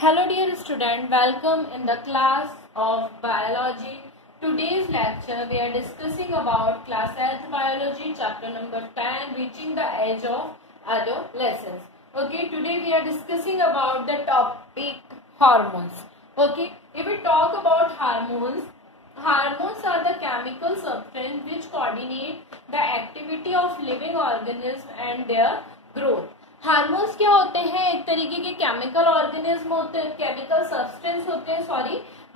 Hello dear student, welcome in the class of biology. Today's lecture we are discussing about class 8th biology chapter number 10 reaching the age of adolescence. Okay, today we are discussing about the topic hormones. Okay, if we talk about hormones, hormones are the chemical substance which coordinate the activity of living organism and their growth. Hormones क्या होते हैं? एक तरीके के chemical organism होते हैं, chemical substance होते हैं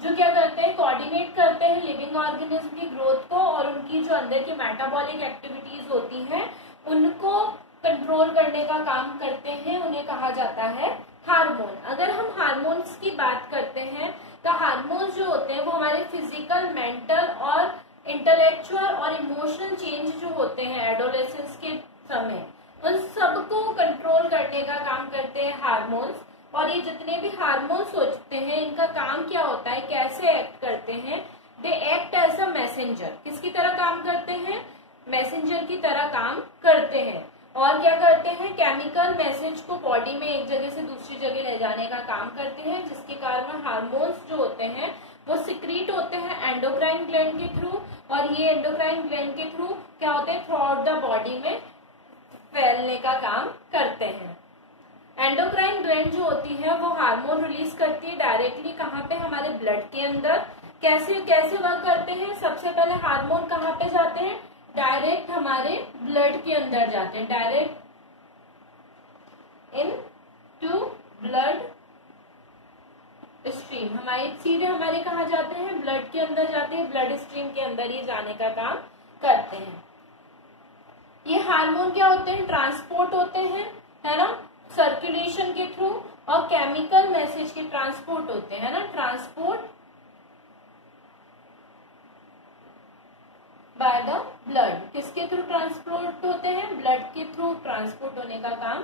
जो क्या करते हैं, कोऑर्डिनेट करते हैं लिविंग ऑर्गेनिज्म की ग्रोथ को और उनकी जो अंदर की मेटाबॉलिक एक्टिविटीज होती हैं उनको कंट्रोल करने का काम करते हैं, उन्हें कहा जाता है हार्मोन। अगर हम हार्मोन्स की बात करते हैं तो हार्मोन्स जो होते हैं वो हमारे फिजिकल, मेंटल और इंटेलेक्चुअल और इमोशनल चेंज जो होते हैं एडोलेसेंस के समय उन सबको कंट्रोल करने का काम करते हैं हार्मोन्स। और ये जितने भी हार्मोन्स होते हैं इनका काम क्या होता है, कैसे एक्ट करते हैं? They act as a messenger. किसकी तरह काम करते हैं? मैसेंजर की तरह काम करते हैं। और क्या करते हैं? केमिकल मैसेज को बॉडी में एक जगह से दूसरी जगह ले जाने का काम करते हैं, जिसके कारण हार्मोन्स जो होते हैं वो सिक्रीट होते हैं एंडोक्राइन ग्लैंड के थ्रू। और ये एंडोक्राइन ग्लैंड के थ्रू क्या होते हैं, थ्रू आउट द बॉडी में फैलने का काम करते हैं। एंडोक्राइन ग्लैंड जो होती है वो हार्मोन रिलीज करती है डायरेक्टली कहाँ पे, हमारे ब्लड के अंदर। कैसे कैसे वर्क करते हैं? सबसे पहले हार्मोन कहाँ पे जाते हैं? डायरेक्ट हमारे ब्लड के अंदर जाते हैं, direct into bloodstream. सीधे हमारे कहाँ जाते हैं? ब्लड के अंदर जाते हैं, ब्लड स्ट्रीम के अंदर ये जाने का काम करते हैं। ये हार्मोन क्या होते हैं? ट्रांसपोर्ट होते हैं, है ना, सर्कुलेशन के थ्रू। और केमिकल मैसेज के ट्रांसपोर्ट होते हैं, है ना, ट्रांसपोर्ट बाय द ब्लड। किसके थ्रू ट्रांसपोर्ट होते हैं? ब्लड के थ्रू ट्रांसपोर्ट होने का काम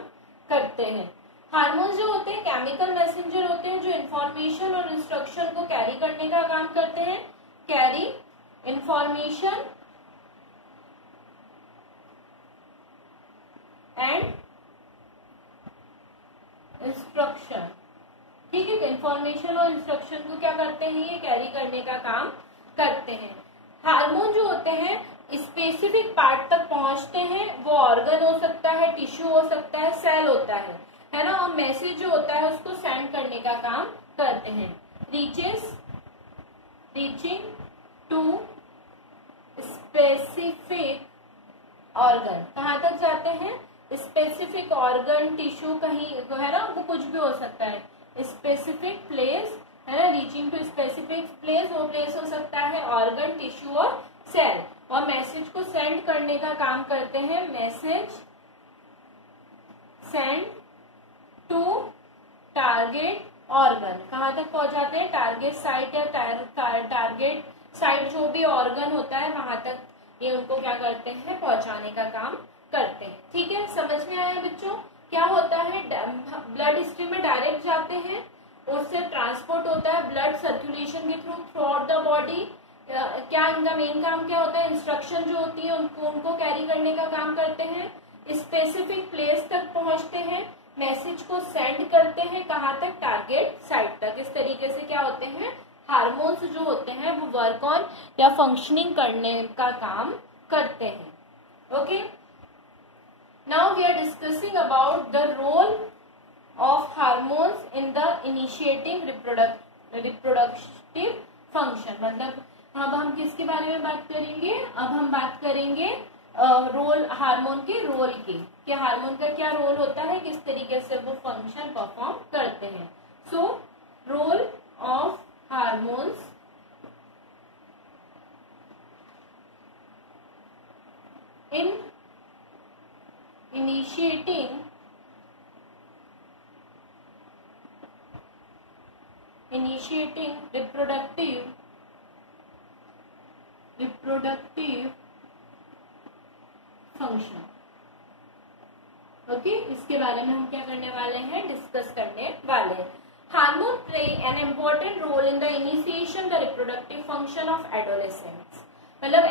करते हैं। हार्मोन्स जो होते हैं केमिकल मैसेंजर होते हैं जो इंफॉर्मेशन और इंस्ट्रक्शन को कैरी करने का काम करते हैं। Carry information and instruction. ठीक है, इंफॉर्मेशन और इंस्ट्रक्शन को क्या करते हैं, ये कैरी करने का काम करते हैं। हार्मोन जो होते हैं स्पेसिफिक पार्ट तक पहुंचते हैं, वो ऑर्गन हो सकता है, टिश्यू हो सकता है, सेल होता है ना, और मैसेज जो होता है उसको सेंड करने का काम करते हैं। रीचिंग टू स्पेसिफिक ऑर्गन, कहाँ तक जाते हैं? स्पेसिफिक ऑर्गन, टिश्यू, कहीं है ना, वो कुछ भी हो सकता है। स्पेसिफिक प्लेस है ना, रीचिंग टू स्पेसिफिक प्लेस, वो प्लेस हो सकता है ऑर्गन, टिश्यू और सेल। और मैसेज को सेंड करने का काम करते हैं। Message send to target organ, कहाँ तक पहुंचाते हैं? टारगेट साइट या टारगेट साइट जो भी ऑर्गन होता है वहां तक ये उनको क्या करते हैं, पहुंचाने का काम करते हैं। ठीक है, समझ में आया बच्चों? क्या होता है, ब्लड स्ट्रीम में डायरेक्ट जाते हैं, उससे ट्रांसपोर्ट होता है ब्लड सर्कुलेशन के थ्रू आउट द बॉडी। क्या इनका मेन काम क्या होता है? इंस्ट्रक्शन जो होती है उनको कैरी करने का काम करते हैं। स्पेसिफिक प्लेस तक पहुंचते हैं, मैसेज को सेंड करते हैं, कहाँ तक? टारगेट साइट तक। इस तरीके से क्या होते हैं, हार्मोन्स जो होते हैं वो वर्क ऑन या फंक्शनिंग करने का काम करते हैं। Okay, now we are discussing about the role of hormones in the initiating reproductive function। मतलब अब हम किसके बारे में बात करेंगे? अब हम बात करेंगे रोल, हार्मोन के रोल की, कि हार्मोन का क्या रोल होता है, किस तरीके से वो फंक्शन परफॉर्म करते हैं। So role of hormones in initiating reproductive function। Okay, इसके बारे में हम क्या करने वाले हैं, डिस्कस करने वाले हैं। Hormone play an important role in the initiation the reproductive function of adolescence. मतलब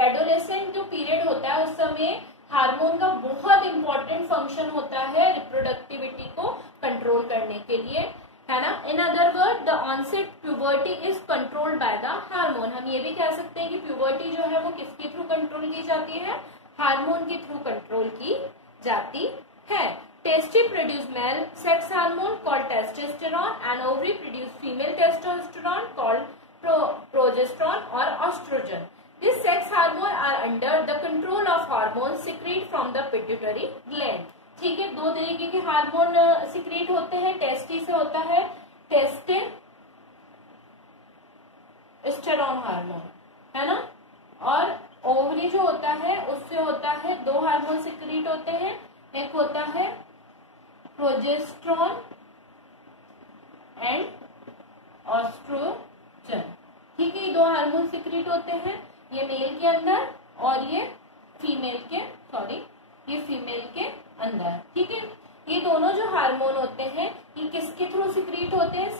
एडोलेसेंट जो पीरियड होता है उस समय हार्मोन का बहुत इंपॉर्टेंट फंक्शन होता है रिप्रोडक्टिविटी को कंट्रोल करने के लिए। है ना। In other word the onset puberty is controlled by the hormone. हम ये भी कह सकते हैं कि प्यूबर्टी जो है वो किसके थ्रू कंट्रोल की जाती है, हार्मोन के थ्रू कंट्रोल की जाती है। Tasty produce male sex hormone called testosterone and ovary produce female testosterone called progesterone और oestrogen. These sex hormones are under the control of hormones secrete from the pituitary gland। ठीक है, दो तरीके के hormone secrete होते हैं। Tasty से होता है टेस्टोस्टेरोन हार्मोन, है ना, और ओवरी जो होता है उससे होता है, दो हार्मोन सिक्रीट होते हैं, एक होता है प्रोजेस्टेरोन एंड एस्ट्रोजन। ठीक है, दो हार्मोन सिक्रीट होते हैं, ये मेल के अंदर और ये फीमेल के अंदर। ठीक है, ये दोनों जो हार्मोन होते हैं ये किसके थ्रू सिक्रीट होते हैं,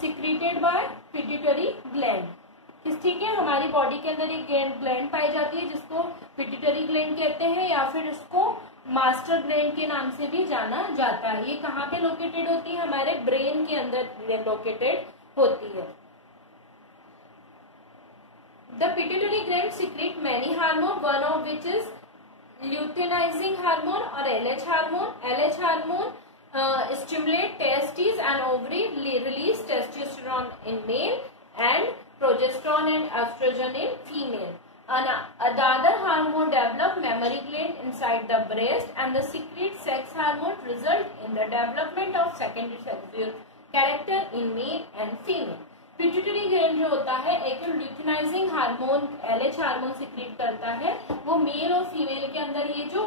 सिक्रीटेड बाय पिट्यूटरी ग्लैंड। ठीक है, हमारी बॉडी के अंदर एक ग्लैंड पाई जाती है जिसको पिट्यूटरी ग्लैंड कहते हैं या फिर इसको मास्टर ग्लैंड के नाम से भी जाना जाता है। ये कहाँ पे लोकेटेड होती है, हमारे ब्रेन के अंदर लोकेटेड होती है। The pituitary gland secrete many hormones, one of which is luteinizing hormone or LH hormone. LH hormone stimulate testes and ovary, release testosterone in male and progesterone and estrogen in female. The other hormone develop mammary gland inside the breast and the secrete sex hormone result in the development of secondary sexual character in male and female। Pituitary gland जो होता है एक luteinizing hormone LH hormone secrete करता है। वो mail और female के अंदर ये जो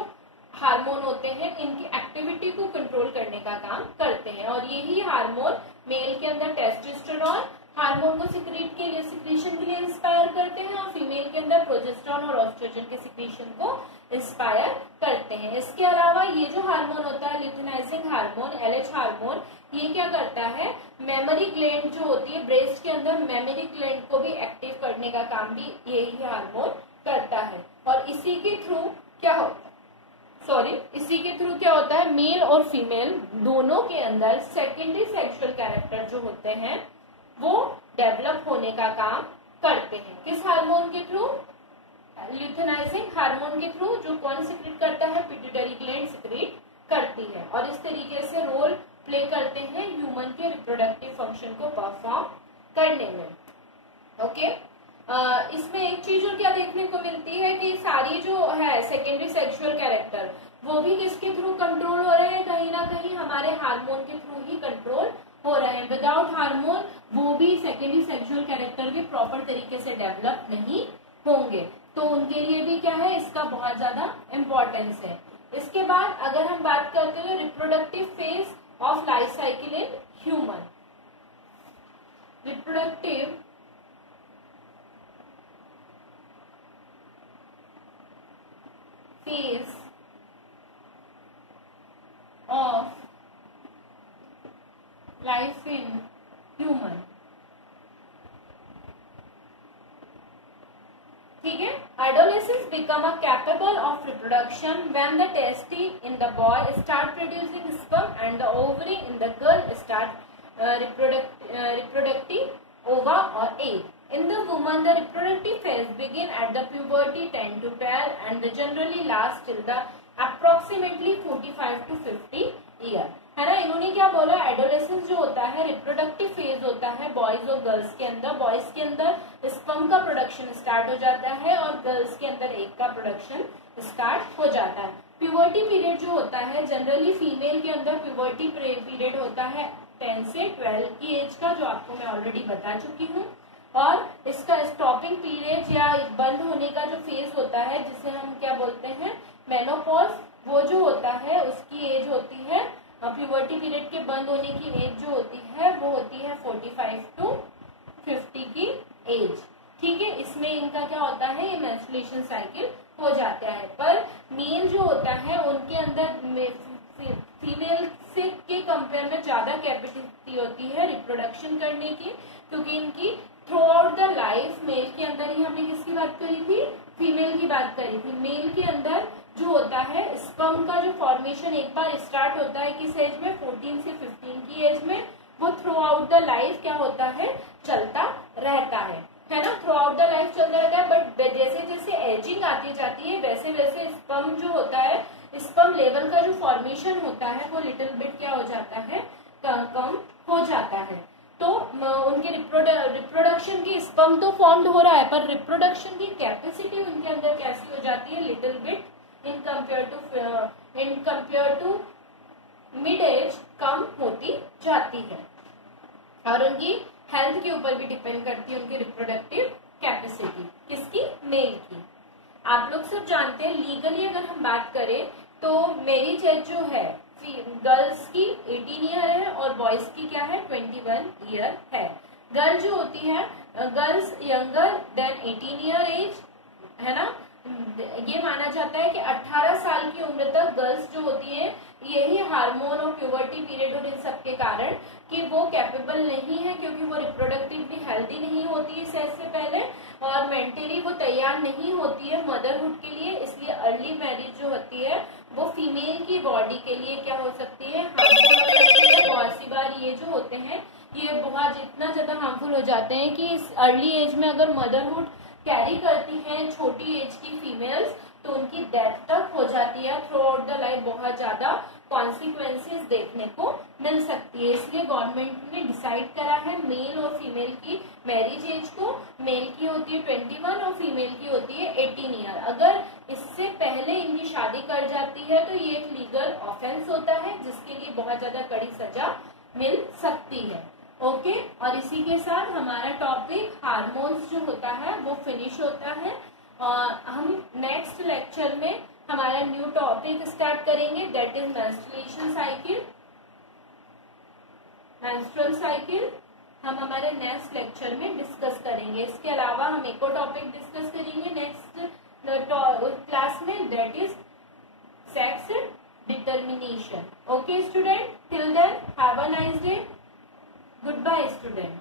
हार्मोन होते हैं इनकी एक्टिविटी को कंट्रोल करने का काम करते हैं और यही हार्मोन मेल के अंदर टेस्टोस्टेरोन हार्मोन को सिक्रीशन के लिए इंस्पायर करते हैं और फीमेल के अंदर प्रोजेस्टेरोन और एस्ट्रोजन के सिक्रीशन को इंस्पायर करते हैं। इसके अलावा ये जो हार्मोन होता है ल्यूटिनाइजिंग हार्मोन एलएच हार्मोन, ये क्या करता है, मेमोरी ग्लैंड जो होती है ब्रेस्ट के अंदर मेमोरी ग्लैंड को भी एक्टिव करने का काम भी यही हार्मोन करता है। और इसी के थ्रू क्या होता है मेल और फीमेल दोनों के अंदर सेकेंडरी सेक्सुअल कैरेक्टर जो होते हैं वो डेवलप होने का काम करते हैं। किस हार्मोन के थ्रू, ल्यूटिनाइजिंग हार्मोन के थ्रू, जो कौन सिक्रीट करता है, पिट्यूटरी ग्लैंड सिक्रीट करती है और इस तरीके से रोल प्ले करते हैं ह्यूमन के रिप्रोडक्टिव फंक्शन को परफॉर्म करने में। ओके, इसमें एक चीज और क्या देखने को मिलती है कि सारी जो है सेकेंडरी सेक्सुअल कैरेक्टर वो भी किसके थ्रू कंट्रोल हो रहे हैं, कहीं ना कहीं हमारे हार्मोन के थ्रू ही कंट्रोल हो रहे हैं। विदाउट हार्मोन वो भी सेकेंडरी सेक्सुअल कैरेक्टर भी प्रॉपर तरीके से डेवलप नहीं होंगे, तो उनके लिए भी क्या है, इसका बहुत ज्यादा इम्पोर्टेंस है। इसके बाद अगर हम बात करते हैं reproductive phase of life cycle in human, reproductive phase of life in human। ठीक है, adolescents become a capable of reproduction when the testes in the boy start producing sperm and the ovary in the girl start reproductive ova or egg. In the woman, the reproductive phase begin at the puberty 10 to 12 and they generally last till the approximately 45 to 50 year। है ना, इन्होंने क्या बोला, adolescence जो होता है reproductive phase होता है बॉयज और गर्ल्स के अंदर। बॉयज के अंदर स्पर्म का प्रोडक्शन स्टार्ट हो जाता है और गर्ल्स के अंदर एग का प्रोडक्शन स्टार्ट हो जाता है। प्यूबर्टी पीरियड जो होता है जनरली फीमेल के अंदर प्यूबर्टी पीरियड होता है 10 से 12 की एज का, जो आपको मैं ऑलरेडी बता चुकी हूँ। और इसका स्टॉपिंग पीरियड या बंद होने का जो फेज होता है जिसे हम क्या बोलते हैं, मेनोपॉज, वो जो होता है उसकी एज होती है, प्यूबर्टी पीरियड के बंद होने की एज जो होती है वो होती है 45 टू 50 की एज। ठीक है, इसमें इनका क्या होता है, ये मेंस्ट्रुएशन साइकिल हो जाता है। पर मेल जो होता है उनके अंदर फीमेल से के कंपेयर में ज्यादा कैपेसिटी होती है रिप्रोडक्शन करने की, क्योंकि इनकी throughout the life, male के अंदर ही हमने किसकी बात करी थी, फीमेल की बात करी थी। मेल के अंदर जो होता है स्पर्म का जो फॉर्मेशन एक बार स्टार्ट होता है किस एज में, 14 से द लाइफ क्या होता है, चलता रहता है ना, थ्रू आउट द लाइफ चलता रहता है। बट जैसे जैसे एजिंग आती जाती है वैसे वैसे स्पर्म जो होता है, स्पर्म लेवल का जो फॉर्मेशन होता है वो लिटिल बिट क्या हो जाता है, कम हो जाता है। तो उनके रिप्रोडक्शन की, स्पर्म तो फॉर्म्ड हो रहा है पर रिप्रोडक्शन की कैपेसिटी उनके अंदर कैसी हो जाती है, little bit in compare to mid age कम होती जाती है। और उनकी हेल्थ के ऊपर भी डिपेंड करती है उनकी रिप्रोडक्टिव कैपेसिटी, किसकी, मेल की। आप लोग सब जानते हैं लीगली अगर हम बात करें तो मैरिज एज जो है गर्ल्स की 18 ईयर है और बॉयज की क्या है, 21 ईयर है। गर्ल जो होती है, girls younger than 18 year age है ना, ये माना जाता है कि 18 साल की उम्र तक गर्ल्स जो होती है, यही हार्मोन और प्यूबर्टी पीरियड और इन सब के कारण कि वो कैपेबल नहीं है, क्योंकि वो रिप्रोडक्टिवली हेल्दी नहीं होती है इस एज से पहले, और मेंटली वो तैयार नहीं होती है मदरहुड के लिए। इसलिए अर्ली मैरिज जो होती है वो फीमेल की बॉडी के लिए क्या हो सकती है, हार्मफुल हो सकती है। बहुत सी बार ये जो होते हैं ये बहुत इतना ज्यादा हार्मफुल हो जाते हैं कि इस अर्ली एज में अगर मदरहुड कैरी करती हैं छोटी एज की फीमेल्स तो उनकी डेथ तक हो जाती है। थ्रू आउट द लाइफ बहुत ज्यादा कॉन्सिक्वेंसेस देखने को मिल सकती है। इसलिए गवर्नमेंट ने डिसाइड करा है मेल और फीमेल की मैरिज एज को, मेल की होती है 21 और फीमेल की होती है 18 ईयर। अगर इससे पहले इनकी शादी कर जाती है तो ये एक लीगल ऑफेंस होता है जिसके लिए बहुत ज्यादा कड़ी सजा मिल सकती है। ओके, और इसी के साथ हमारा टॉपिक हार्मोन्स जो होता है वो फिनिश होता है। और हम नेक्स्ट लेक्चर में हमारा न्यू टॉपिक स्टार्ट करेंगे, that is menstruation cycle, menstrual cycle हम हमारे नेक्स्ट लेक्चर में डिस्कस करेंगे। इसके अलावा हम एक और टॉपिक डिस्कस करेंगे नेक्स्ट क्लास में, that is sex determination. Okay student, till then have a nice day, goodbye student.